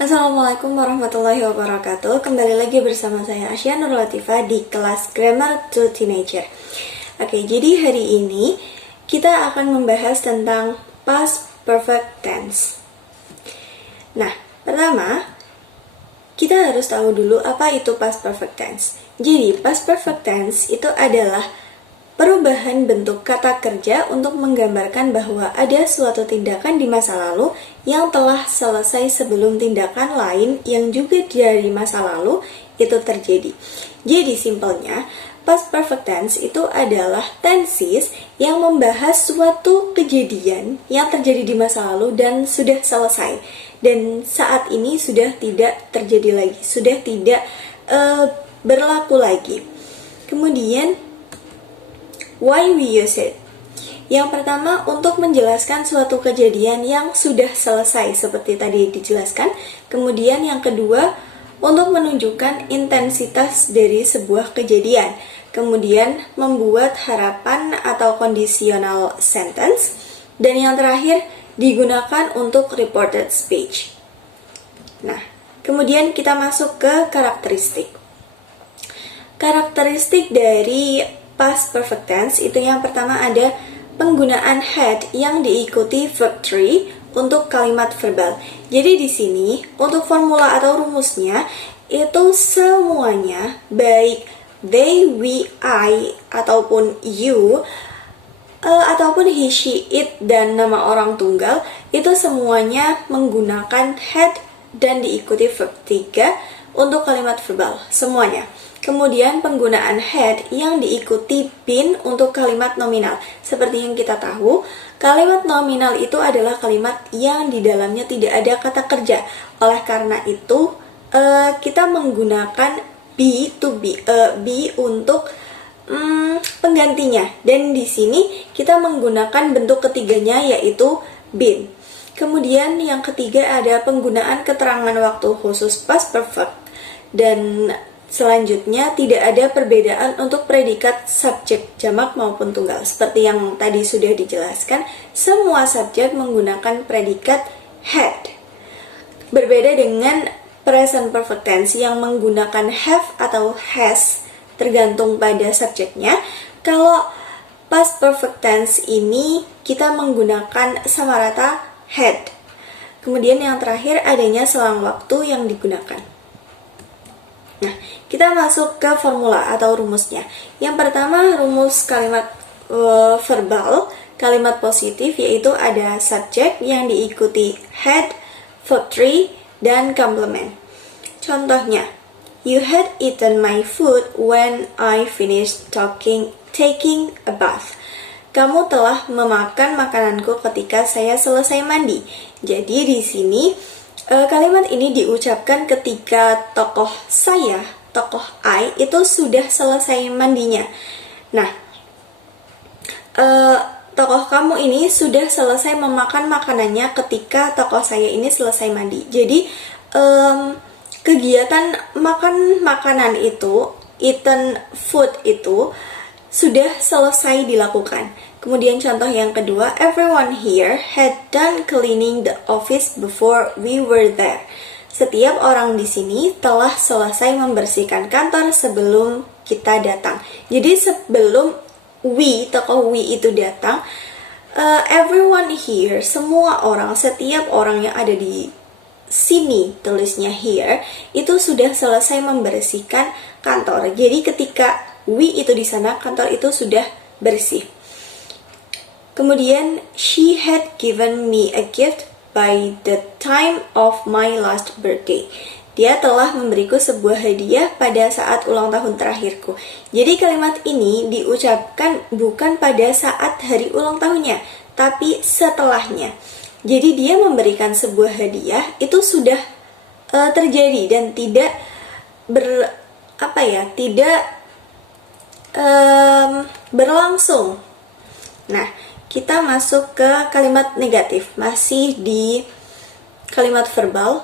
Assalamualaikum warahmatullahi wabarakatuh. Kembali lagi bersama saya Asya Nur Latifah di kelas Grammar to Teenager. Oke, jadi hari ini kita akan membahas tentang past perfect tense. Nah, pertama kita harus tahu dulu apa itu past perfect tense. Jadi, past perfect tense itu adalah perubahan bentuk kata kerja untuk menggambarkan bahwa ada suatu tindakan di masa lalu yang telah selesai sebelum tindakan lain yang juga dari masa lalu itu terjadi. Jadi simpelnya, past perfect tense itu adalah tenses yang membahas suatu kejadian yang terjadi di masa lalu dan sudah selesai. Dan saat ini sudah tidak terjadi lagi, sudah tidak berlaku lagi. Kemudian, why we use it? Yang pertama, untuk menjelaskan suatu kejadian yang sudah selesai seperti tadi dijelaskan. Kemudian yang kedua, untuk menunjukkan intensitas dari sebuah kejadian. Kemudian membuat harapan atau conditional sentence. Dan yang terakhir, digunakan untuk reported speech. Nah, kemudian kita masuk ke karakteristik. Karakteristik dari past perfect tense itu yang pertama ada penggunaan had yang diikuti verb 3 untuk kalimat verbal. Jadi di sini untuk formula atau rumusnya itu semuanya baik they, we, I ataupun you ataupun he, she, it dan nama orang tunggal itu semuanya menggunakan had dan diikuti verb 3 untuk kalimat verbal semuanya. Kemudian penggunaan had yang diikuti been untuk kalimat nominal. Seperti yang kita tahu, kalimat nominal itu adalah kalimat yang di dalamnya tidak ada kata kerja. Oleh karena itu, kita menggunakan be to be untuk penggantinya. Dan di sini kita menggunakan bentuk ketiganya yaitu been. Kemudian yang ketiga ada penggunaan keterangan waktu khusus past perfect. Dan selanjutnya, tidak ada perbedaan untuk predikat subjek jamak maupun tunggal. Seperti yang tadi sudah dijelaskan, semua subjek menggunakan predikat had. Berbeda dengan present perfect tense yang menggunakan have atau has, tergantung pada subjeknya. Kalau past perfect tense ini, kita menggunakan sama rata had. Kemudian yang terakhir, adanya selang waktu yang digunakan. Nah, kita masuk ke formula atau rumusnya. Yang pertama, rumus kalimat verbal, kalimat positif, yaitu ada subjek yang diikuti had, verb 3, dan complement. Contohnya, you had eaten my food when I finished taking a bath. Kamu telah memakan makananku ketika saya selesai mandi. Jadi di sini kalimat ini diucapkan ketika tokoh saya, tokoh I, itu sudah selesai mandinya. Nah, tokoh kamu ini sudah selesai memakan makanannya ketika tokoh saya ini selesai mandi. Jadi, kegiatan makan makanan itu, eaten food itu, sudah selesai dilakukan. Kemudian contoh yang kedua, everyone here had done cleaning the office before we were there. Setiap orang di sini telah selesai membersihkan kantor sebelum kita datang. Jadi sebelum we, tokoh we itu datang, everyone here, semua orang, setiap orang yang ada di sini, tulisnya here, itu sudah selesai membersihkan kantor. Jadi ketika we itu di sana, kantor itu sudah bersih. Kemudian, she had given me a gift by the time of my last birthday. Dia telah memberiku sebuah hadiah pada saat ulang tahun terakhirku. Jadi kalimat ini diucapkan bukan pada saat hari ulang tahunnya, tapi setelahnya. Jadi dia memberikan sebuah hadiah itu sudah terjadi dan tidak berlangsung. Nah, kita masuk ke kalimat negatif, masih di kalimat verbal.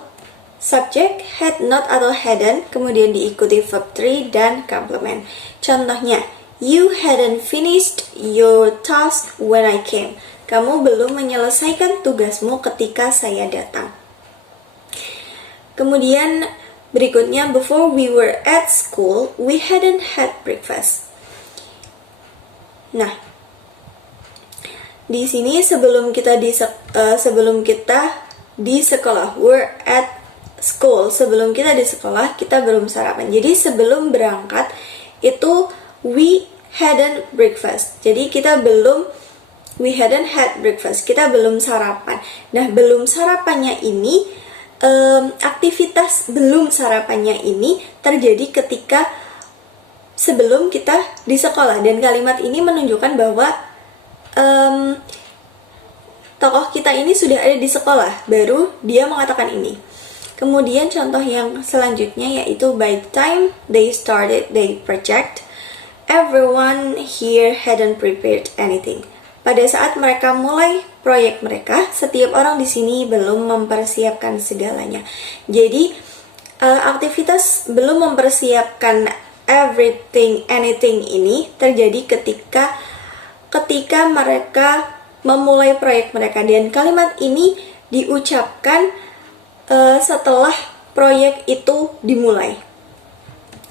Subjek, had not atau hadn't, kemudian diikuti verb 3 dan complement. Contohnya, you hadn't finished your task when I came. Kamu belum menyelesaikan tugasmu ketika saya datang. Kemudian berikutnya, before we were at school, we hadn't had breakfast. Nah, di sini sebelum kita di sekolah, we're at school, sebelum kita di sekolah kita belum sarapan. Jadi sebelum berangkat itu we hadn't breakfast. Jadi we hadn't had breakfast. Kita belum sarapan. Nah, belum sarapannya ini aktivitas belum sarapannya ini terjadi ketika sebelum kita di sekolah, dan kalimat ini menunjukkan bahwa tokoh kita ini sudah ada di sekolah, baru dia mengatakan ini. Kemudian contoh yang selanjutnya yaitu by the time they started their project, everyone here hadn't prepared anything. Pada saat mereka mulai proyek mereka, setiap orang di sini belum mempersiapkan segalanya. Jadi aktivitas belum mempersiapkan anything ini terjadi ketika mereka memulai proyek mereka, dan kalimat ini diucapkan setelah proyek itu dimulai.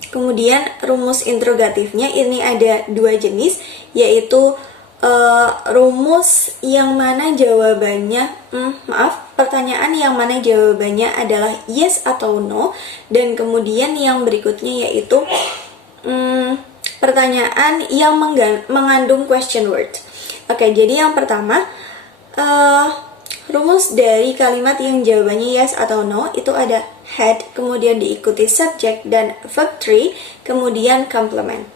Kemudian rumus interrogatifnya ini ada dua jenis, yaitu rumus yang mana jawabannya pertanyaan yang mana jawabannya adalah yes atau no, dan kemudian yang berikutnya yaitu pertanyaan yang mengandung question word. Oke, jadi yang pertama rumus dari kalimat yang jawabannya yes atau no itu ada had, kemudian diikuti subject dan verb 3, kemudian complement.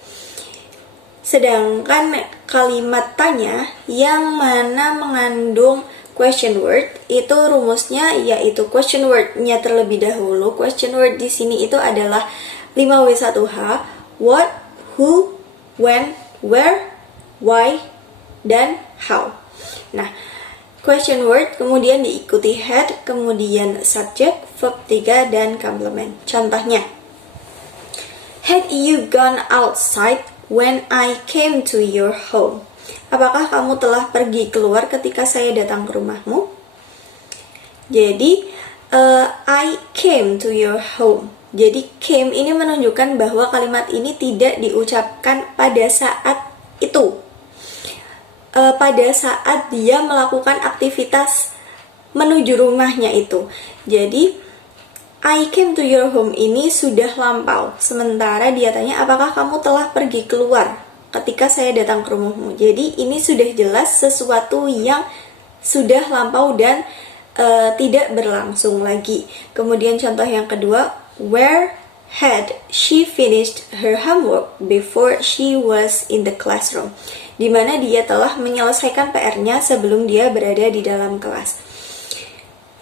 Sedangkan kalimat tanya yang mana mengandung question word itu rumusnya yaitu question word-nya terlebih dahulu. Question word di sini itu adalah 5W1H, what, who, when, where, why, dan how. Nah, question word kemudian diikuti had, kemudian subject, verb 3, dan complement. Contohnya, had you gone outside when I came to your home? Apakah kamu telah pergi keluar ketika saya datang ke rumahmu? Jadi, I came to your home. Jadi, came ini menunjukkan bahwa kalimat ini tidak diucapkan pada saat itu. Pada saat dia melakukan aktivitas menuju rumahnya itu. Jadi, I came to your home ini sudah lampau. Sementara dia tanya, apakah kamu telah pergi keluar ketika saya datang ke rumahmu? Jadi ini sudah jelas sesuatu yang sudah lampau dan tidak berlangsung lagi. Kemudian contoh yang kedua, where had she finished her homework before she was in the classroom? Di mana dia telah menyelesaikan PR-nya sebelum dia berada di dalam kelas.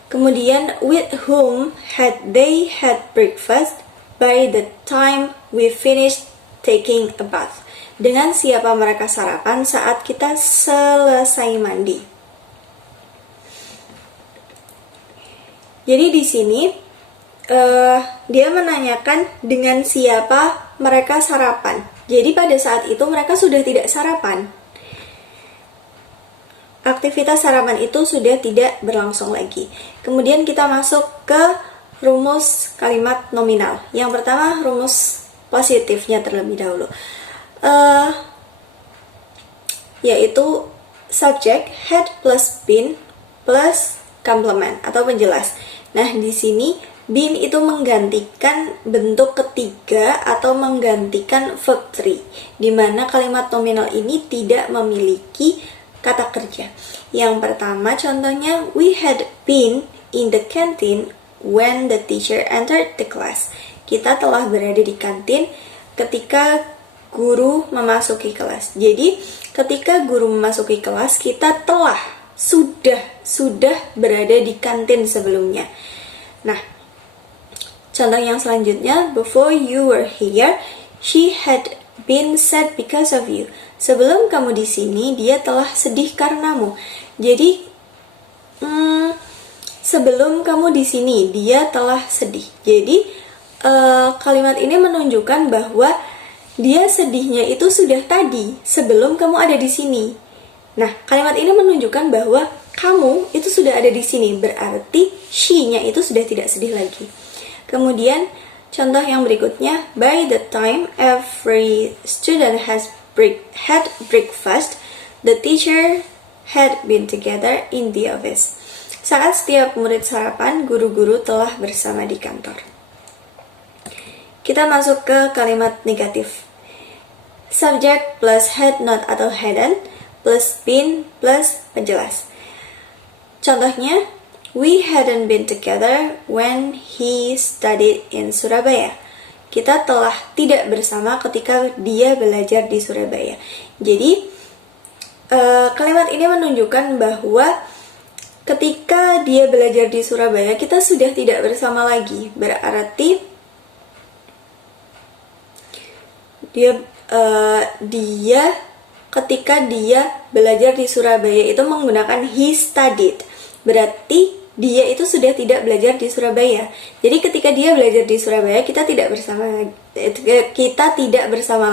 Kemudian, with whom had they had breakfast by the time we finished taking a bath? Dengan siapa mereka sarapan saat kita selesai mandi? Jadi di sini dia menanyakan dengan siapa mereka sarapan. Jadi pada saat itu mereka sudah tidak sarapan. Aktivitas sarapan itu sudah tidak berlangsung lagi. Kemudian kita masuk ke rumus kalimat nominal. Yang pertama rumus positifnya terlebih dahulu, yaitu subject had plus been plus complement atau penjelas. Nah, di sini been itu menggantikan bentuk ketiga atau menggantikan verb 3, di mana kalimat nominal ini tidak memiliki kata kerja. Yang pertama contohnya, we had been in the canteen when the teacher entered the class. Kita telah berada di kantin ketika guru memasuki kelas. Jadi ketika guru memasuki kelas, kita sudah berada di kantin sebelumnya. Nah, contoh yang selanjutnya, before you were here, she had been sad because of you. Sebelum kamu di sini, dia telah sedih karenamu. Jadi, sebelum kamu di sini, dia telah sedih. Jadi, kalimat ini menunjukkan bahwa dia sedihnya itu sudah tadi, sebelum kamu ada di sini. Nah, kalimat ini menunjukkan bahwa kamu itu sudah ada di sini, berarti she-nya itu sudah tidak sedih lagi. Kemudian, contoh yang berikutnya, by the time every student had breakfast, the teacher had been together in the office. Saat setiap murid sarapan, guru-guru telah bersama di kantor. Kita masuk ke kalimat negatif. Subject plus had not atau hadn't plus been plus penjelas. Contohnya, we hadn't been together when he studied in Surabaya. Kita telah tidak bersama ketika dia belajar di Surabaya. Jadi, kalimat ini menunjukkan bahwa ketika dia belajar di Surabaya, kita sudah tidak bersama lagi. Berarti ketika dia belajar di Surabaya itu menggunakan he studied. Berarti dia itu sudah tidak belajar di Surabaya. Jadi ketika dia belajar di Surabaya, kita tidak bersama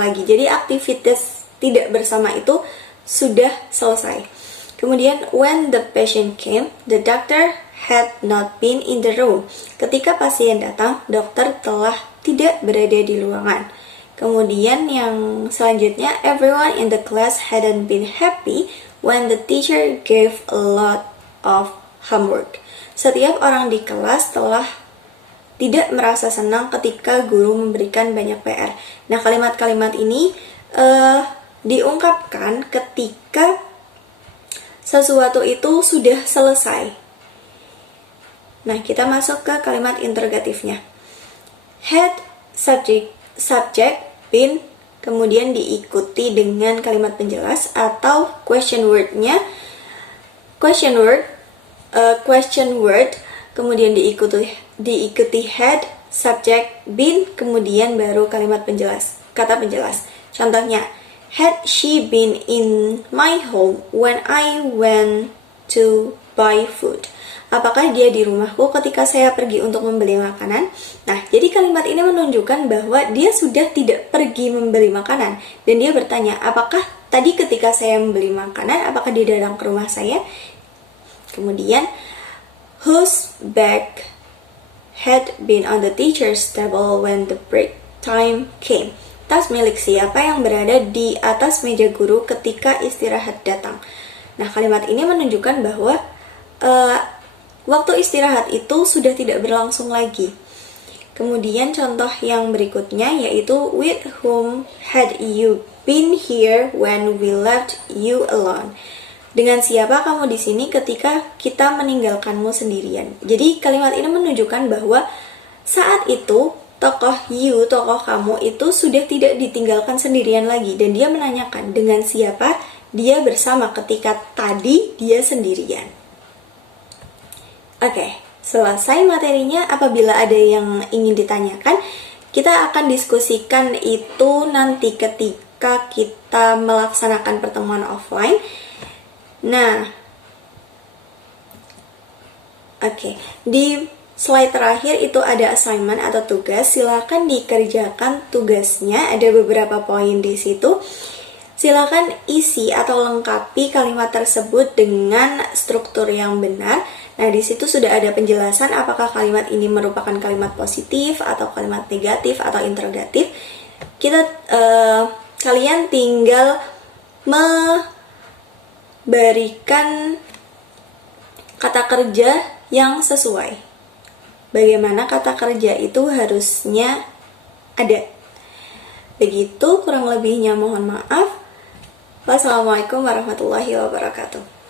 lagi. Jadi aktivitas tidak bersama itu sudah selesai. Kemudian, when the patient came, the doctor had not been in the room. Ketika pasien datang, dokter telah tidak berada di ruangan. Kemudian yang selanjutnya, everyone in the class hadn't been happy when the teacher gave a lot of homework. Setiap orang di kelas telah tidak merasa senang ketika guru memberikan banyak PR. Nah, kalimat-kalimat ini diungkapkan ketika sesuatu itu sudah selesai. Nah, kita masuk ke kalimat interrogatifnya. Had, subject, been, kemudian diikuti dengan kalimat penjelas atau question word-nya. Question word, kemudian diikuti had, subject, been, kemudian baru kalimat penjelas, kata penjelas. Contohnya, had she been in my home when I went to buy food? Apakah dia di rumahku ketika saya pergi untuk membeli makanan? Nah, jadi kalimat ini menunjukkan bahwa dia sudah tidak pergi membeli makanan. Dan dia bertanya, apakah tadi ketika saya membeli makanan, apakah dia datang ke rumah saya? Kemudian, whose bag had been on the teacher's table when the break time came? Tas milik siapa yang berada di atas meja guru ketika istirahat datang? Nah, kalimat ini menunjukkan bahwa waktu istirahat itu sudah tidak berlangsung lagi. Kemudian contoh yang berikutnya yaitu, with whom had you been here when we left you alone? Dengan siapa kamu di sini ketika kita meninggalkanmu sendirian? Jadi kalimat ini menunjukkan bahwa saat itu tokoh kamu itu sudah tidak ditinggalkan sendirian lagi, dan dia menanyakan dengan siapa dia bersama ketika tadi dia sendirian. Oke, selesai materinya. Apabila ada yang ingin ditanyakan, kita akan diskusikan itu nanti ketika kita melaksanakan pertemuan offline. Nah, oke, di slide terakhir itu ada assignment atau tugas. Silakan dikerjakan tugasnya. Ada beberapa poin di situ. Silakan isi atau lengkapi kalimat tersebut dengan struktur yang benar. Nah, di situ sudah ada penjelasan apakah kalimat ini merupakan kalimat positif atau kalimat negatif atau interrogatif. Kalian tinggal memberikan kata kerja yang sesuai. Bagaimana kata kerja itu harusnya ada. Begitu, kurang lebihnya mohon maaf. Wassalamualaikum warahmatullahi wabarakatuh.